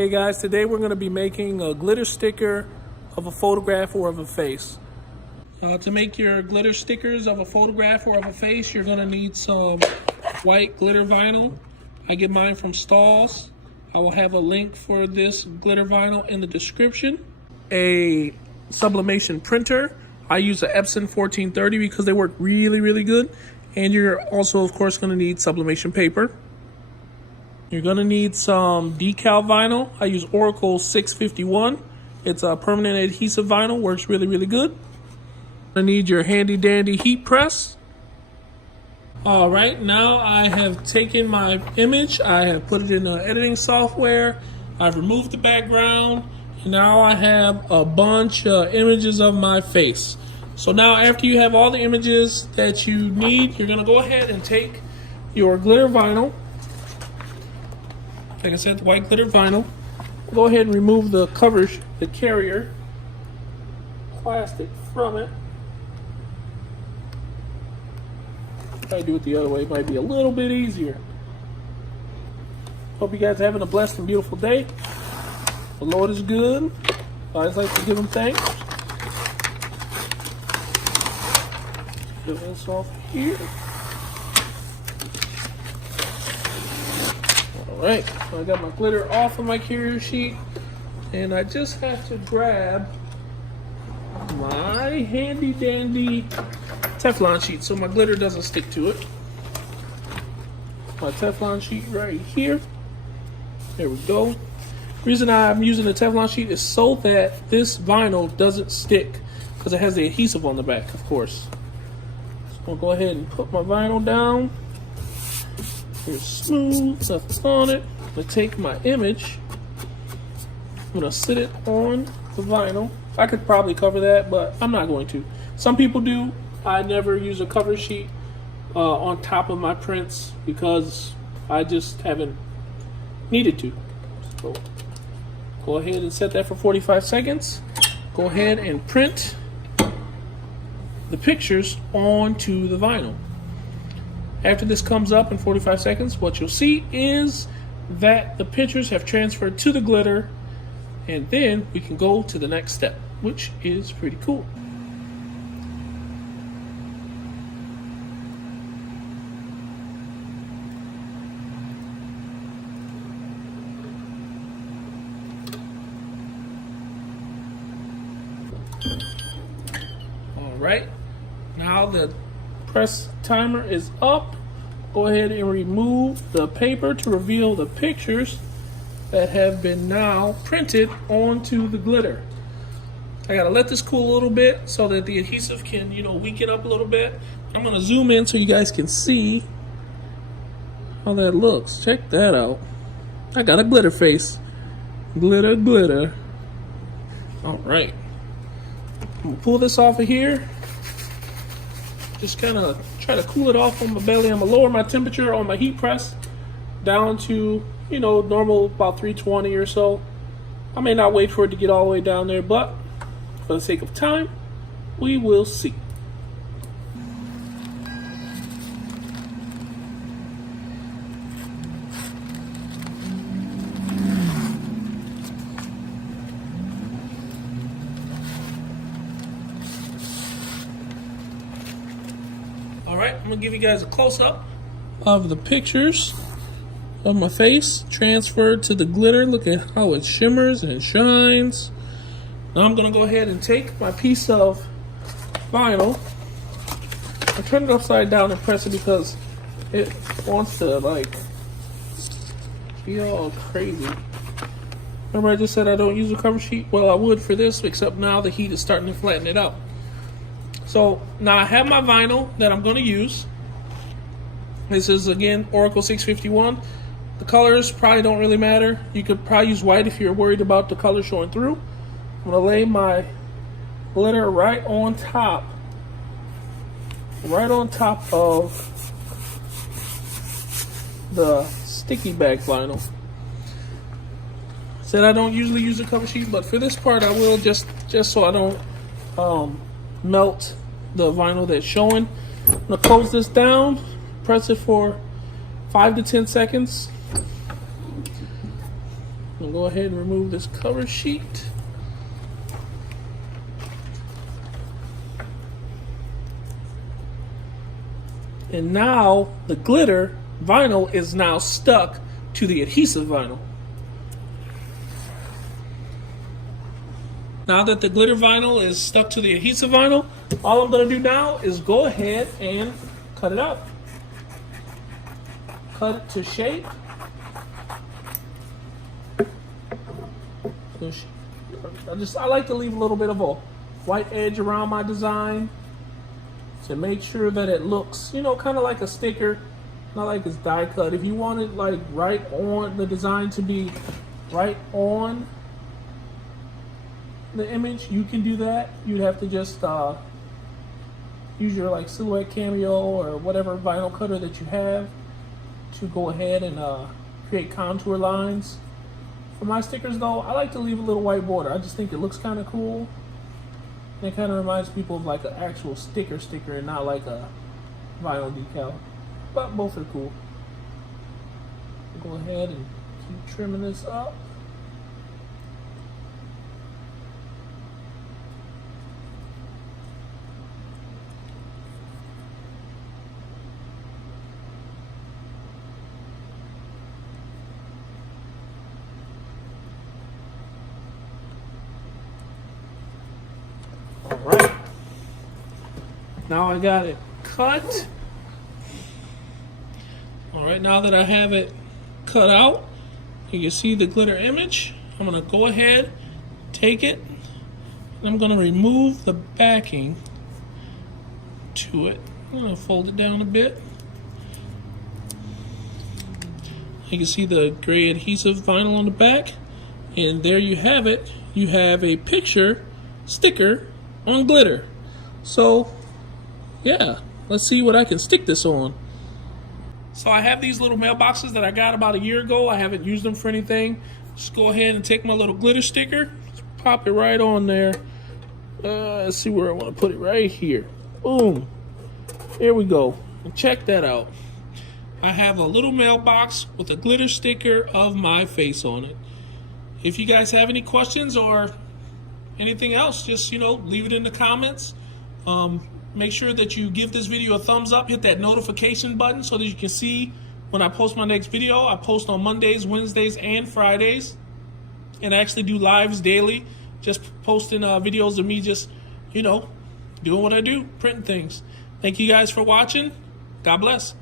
Hey guys, today we're going to be making a glitter sticker of a photograph or of a face. To make your glitter stickers of a photograph or of a face, you're going to need some white glitter vinyl. I get mine from Stalls. I will have a link for this glitter vinyl in the description. A sublimation printer. I use an Epson 1430 because they work really good. And you're also, of course, going to need sublimation paper. You're going to need some decal vinyl. I use Oracal 651. It's a permanent adhesive vinyl, works really good. I need your handy dandy heat press. All right, now I have taken my image, I have put it in editing software, I've removed the background, and now I have a bunch of images of my face. So now after you have all the images that you need, you're gonna go ahead and take your glitter vinyl. Like I said, the white glitter vinyl. Go ahead and remove the covers, the carrier plastic from it. Try to do it the other way, it might be a little bit easier. Hope you guys are having a blessed and beautiful day. The Lord is good. I always like to give him thanks. Put this off here. Alright, so I got my glitter off of my carrier sheet, and I just have to grab my handy dandy Teflon sheet so my glitter doesn't stick to it. My Teflon sheet right here. There we go. The reason I'm using the Teflon sheet is so that this vinyl doesn't stick, because it has the adhesive on the back, of course. So I'll go ahead and put my vinyl down. It's smooth, nothing on it. I'm going to take my image. I'm going to sit it on the vinyl. I could probably cover that, but I'm not going to. Some people do. I never use a cover sheet on top of my prints because I just haven't needed to. So go ahead and set that for 45 seconds. Go ahead and print the pictures onto the vinyl. After this comes up in 45 seconds, what you'll see is that the pictures have transferred to the glitter, and then we can go to the next step, which is pretty cool. All right, now the press timer is up. Go ahead and remove the paper to reveal the pictures that have been now printed onto the glitter. I gotta let this cool a little bit so that the adhesive can, weaken up a little bit. I'm gonna zoom in so you guys can see how that looks. Check that out. I got a glitter face. Glitter. All right. I'm gonna pull this off of here. Just kind of try to cool it off on my belly. I'm gonna lower my temperature on my heat press down to, normal, about 320 or so. I may not wait for it to get all the way down there, but for the sake of time, we will see. Alright, I'm going to give you guys a close-up of the pictures of my face transferred to the glitter. Look at how it shimmers and shines. Now I'm going to go ahead and take my piece of vinyl. I turn it upside down and press it because it wants to, be all crazy. Remember I just said I don't use a cover sheet? Well, I would for this, except now the heat is starting to flatten it out. So now I have my vinyl that I'm going to use. This is, again, Oracal 651. The colors probably don't really matter. You could probably use white if you're worried about the color showing through. I'm going to lay my glitter right on top of the sticky back vinyl. Said I don't usually use a cover sheet, but for this part I will, just so I don't melt the vinyl that's showing. I'm going to close this down, press it for 5 to 10 seconds. gonna go ahead and remove this cover sheet. And now the glitter vinyl is now stuck to the adhesive vinyl. Now that the glitter vinyl is stuck to the adhesive vinyl, all I'm going to do now is go ahead and cut it out. Cut it to shape. I like to leave a little bit of a white edge around my design to make sure that it looks, you know, kind of like a sticker, not like it's die cut. If you want it like right on, the design to be right on the image, you can do that. You'd have to just use your like Silhouette Cameo or whatever vinyl cutter that you have to go ahead and create contour lines. For my stickers though, I like to leave a little white border. I just think it looks kind of cool. It kind of reminds people of like an actual sticker and not like a vinyl decal. But both are cool. Go ahead and keep trimming this up. Alright, now I got it cut. Alright, now that I have it cut out, you can see the glitter image. I'm going to go ahead, take it, and I'm going to remove the backing to it. I'm going to fold it down a bit. You can see the gray adhesive vinyl on the back, and there you have it. You have a picture sticker on glitter. So yeah, let's see what I can stick this on. So I have these little mailboxes that I got about a year ago. I haven't used them for anything. Just go ahead and take my little glitter sticker, pop it right on there. Let's see where I want to put it. Right here. Boom. There we go. And check that out. I have a little mailbox with a glitter sticker of my face on it. If you guys have any questions or anything else, just, you know, leave it in the comments. Make sure that you give this video a thumbs up, hit that notification button so that you can see when I post my next video. I post on Mondays, Wednesdays, and Fridays, and I actually do lives daily, just posting videos of me just, you know, doing what I do, printing things. Thank you guys for watching. God bless.